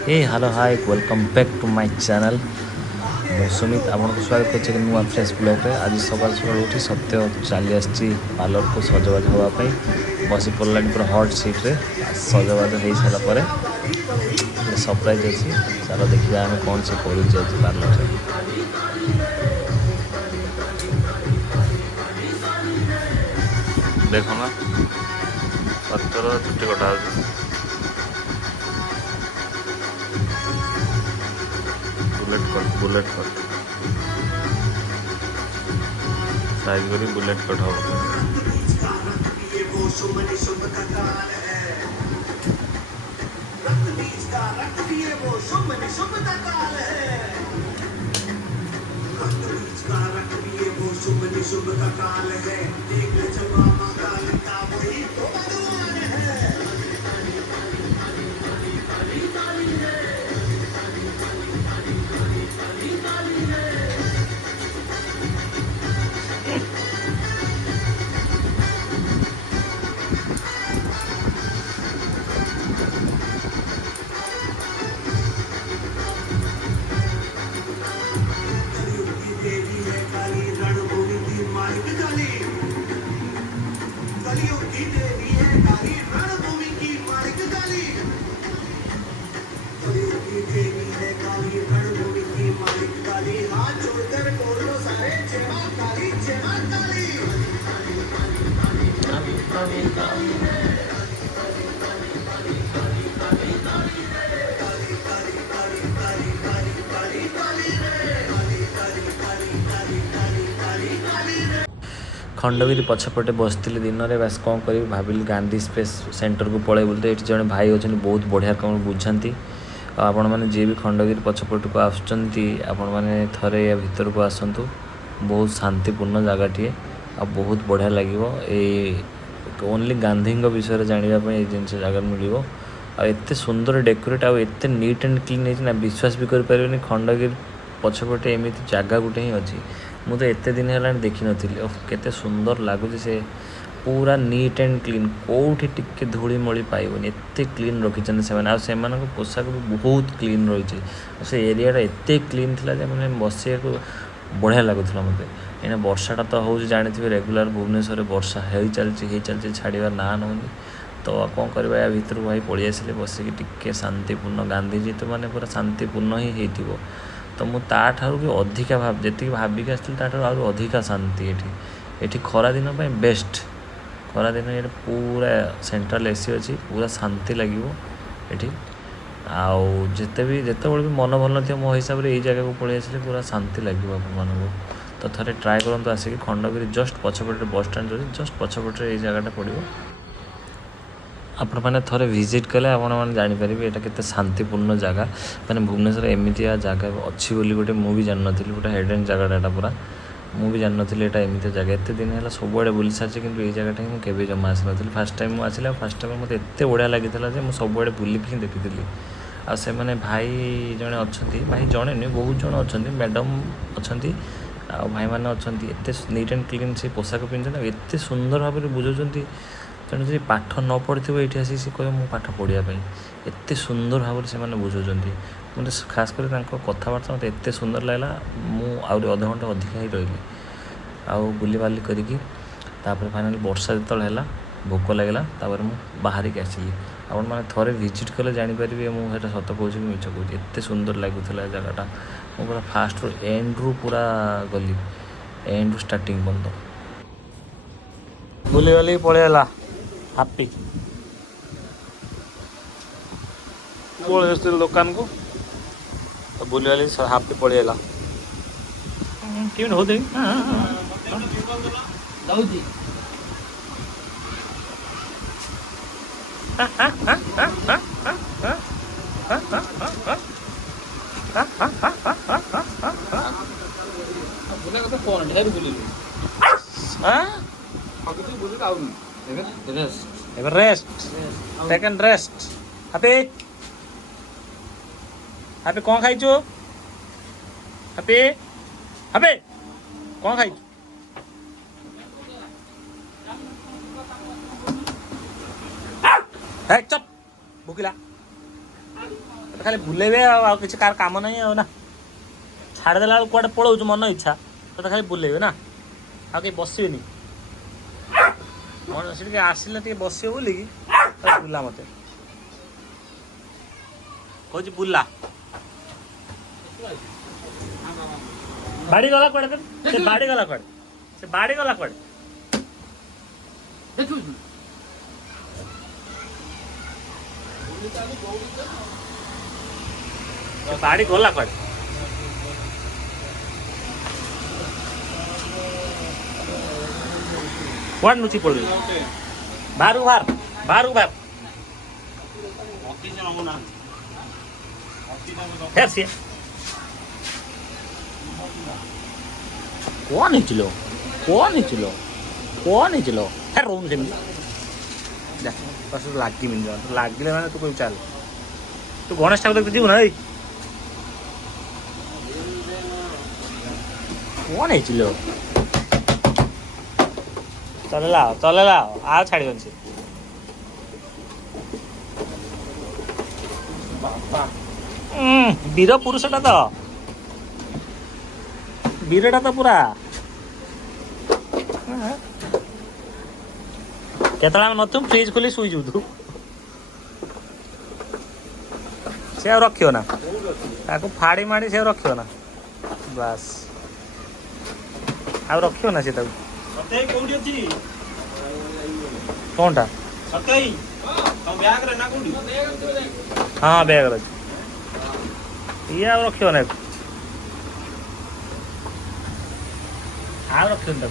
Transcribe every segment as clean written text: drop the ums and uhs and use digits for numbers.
Hey hello hi welcome back to my channel मु सुमित आपको स्वागत कर नुआ फ्रेश ब्लॉग आज सकाल सकाल उठी सत्य चली आसी पार्लर को सजबाज हाँपाई बसी पड़ा पूरा हट सीट्रे सजबाज हो सारापर सरप्राइज अच्छी चलो देखा आम कौन से कर पार्लर देख ना सत्यर चुटी कटा बुलेट कट साइज करी बुलेट कट हो शुभ का काल है देख जब माता लगता वही तो भगवान है। खंडगिरी पछपटे बसती दिन में बास कौन करी भाविली गांधी स्पेस सेंटर को पड़े बोलते ये जड़े भाई अच्छे बहुत बढ़िया कौन बुझाती आपण मैंने जी भी खंडगिरी पछपट को आपण मैंने थरे या भीतर को आसतु बहुत शांतिपूर्ण जगहटे आ बहुत बढ़िया लगे ओनली गांधी विषय जानापी जिन जगह मिल आते सुंदर डेकोरेट आते नीट एंड क्लीन है विश्वास भी करें खंडगिरी पछपटे एमती जगह गोटे ही अच्छी मु तो एत दिन है देखी नी केते सुंदर लगुच से पूरा नीट एंड क्लीन कौटी टिके धूली मली पाइबनी एत क्लीन रखी से पोशाक भी बहुत क्लीन रही से एरिया एत क्लीन थी मैंने बसिया बढ़िया लगुला मत एना वर्षाटा तो हूँ जानी रेगुलर भुवनेश्वर वर्षा हो चलती छाड़ार ना नौ तो कौन करवा या भर भाई पलि आसिले बसिक टिके शांतिपूर्ण गांधीजी तो मैंने पूरा शांतिपूर्ण ही हो तो मुझे भी अधिका जी भाविक आसती अधिका शांति ये खरा दिन बेस्ट खरा दिन ये पूरा सेंट्रल एसी अच्छी पूरा शांति लगे ये आते भी भी मन भल थी मो हिसाब से यही जगह को पलि आसिले पूरा शांति लगे आपको तो थे ट्राए करूँ आसिक खंडगिरी जस्ट पछपटे बस स्टाण्ड अच्छे जस्ट पछपटे ये जगहटा पड़ो आपण मैंने थोड़े विजिट कले आपने जानीपर यहाँ के शांतिपूर्ण जगह मैंने भुवनेश्वर एमतिया जगह अच्छी बोली गोटे मुझे जान नी गोटे हेडेन जगहटा पूरा मुझे जान नी यहाँ एमती जगह एत दिन है सबुआड़े बुली सारी कि ये जगह ही मुझे जमा आसी नी फास्ट टाइम मुझे आसला फास्ट टाइम मतलब एत बढ़िया लगी मुझे सबुआड़े बुलिक ही देखी आ से मैंने भाई जड़े अच्छा भाई जड़े नुह बहुत जन अच्छा मैडम अच्छा आ भाई मैंने अच्छा एत नीट एंड क्लीन से पोशाक पिंधे एत सुंदर भाव में बुझाऊँ तेणु जी पाठ न पढ़ी ये आसी सी कह मुझे पाठ पढ़ाई एत सुंदर भाव से बुझाऊँ मतलब खास कर कथबार्ता मतलब एत सुंदर लगला मुझे अध घंटा अधिका ही रही आउ बुली बाली करी फाइनाली वर्षा जो है भोक लगला मुझे बाहर के आसिली आपण मैंने थोड़े विजिट कले जानीपर मुझे सत कौच कि मिछ कौच एत सुंदर लगुला जगहटा मुझे पूरा फास्ट रू एंड रू पूरा गली एंड रू स्टार्टिंग बंद बुली बाली पलैला हापी पलैस दुकान को तो बुली वाली हापी पलैला हो दे रेस्ट टेक एंड रेस्ट हापी हापी कौन खाइचु हापी हापी कौन खाइचु चप भुकिला खाली बुलेबे आ किसी कार काम नहीं आ ना छाड़देला बेलू कौटे पलाऊ मन इच्छा तो खाली बुलेबे ना आ कहीं बसबेनि मन से आसिले बस बोलिकी बुला मत कौच बुला बाड़ी गला कड़े से बाड़ी गला कड़े से बाड़ी गला कड़े बाड़ी गला कड़े कौन नुची पड़ बाहर बाहर बाहर बाहर फिर से कौन है चिलो कौन है चिलो कौन है चिलो है रोम से जा बस लागी मिल जाओ लागिले माने तू कोई चल तू गणेश ठाकुर देखते जीव ना कौन है चिलो चले लाओ आ छाड़ से वीर पुरुषटा तो वीरटा तो पूरा केतला नथु फ्रिज खोली शुई तू से रखियो ना ताको फाड़ी माड़ी से रखियो ना बस आ रखियो ना से कौनटा हाँ बैग ये आ रखियो ना आ रखियो ना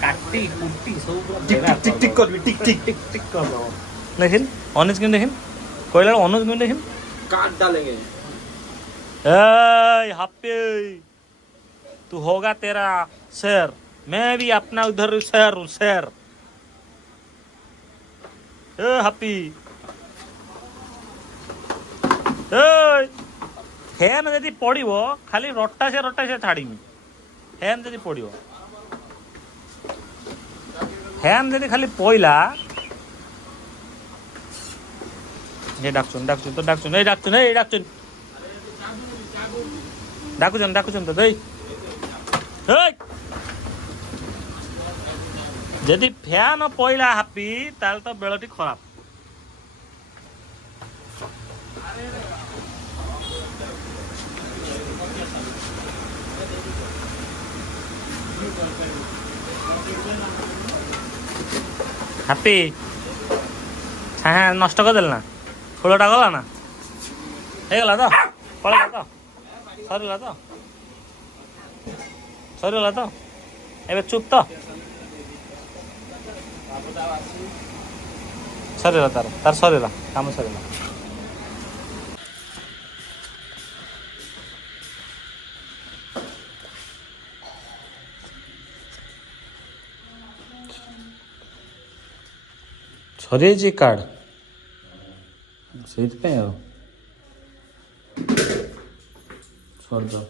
काटी कुटी सब पूरा टिक टिक कर टिक टिक टिक टिक कर दो देखिन अनुज क्यों देखिन कोइला अनुज क्यों देखिन काट डालेंगे ए हैप्पी तू होगा तेरा शेर मैं भी अपना उधर शेर हूं शेर ए हैप्पी ए फैन यदि पड़ो खाली रटा से छाड़ीमी फैन यदि पड़ो फैन यदि खाली पइला ये डाकुचन डाकुचन तो डाकुचन ए डाकुचन ए डाकुचन डाकुचन डाकुचन तो दई हे यदि फैन पइला हापी ताल तो बेलटी खराब ହାପି ଛାଁ ନଷ୍ଟ କରିଦେଲେ ନା ଫୁଲଟା ଗଲା ନା ହେଇଗଲା ତ ପଳେଇଲା ତ ସରିଗଲା ତ ଏବେ ଚୁପ୍ ତ ସରିଗଲା ତାର ସରିଗଲା କାମ ସରିଗଲା ସରିଯାଇଛି କାର୍ଡ଼ ସେଇଥିପାଇଁ ଆଉ ସରିଯାଉ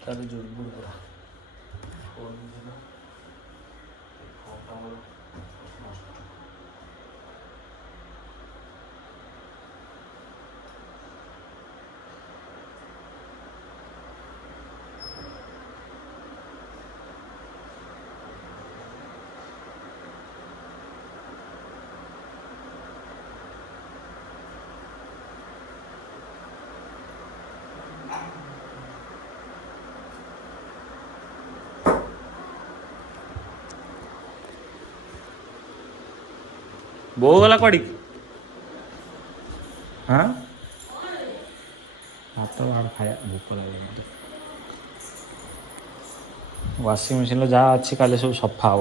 ତାର ଜୁଡ଼ବୁଡ଼ ପୁରା ବୋଉ ଗଲା କୁଆଡି ହଁ ଭାତ ବାହାର ଖାଇବା ଭୋକ ଲାଗିଲା ମୋତେ ୱାସିଂ ମେସିନ୍ରେ ଯାହା ଅଛି କାଲି ସବୁ ସଫା ହେବ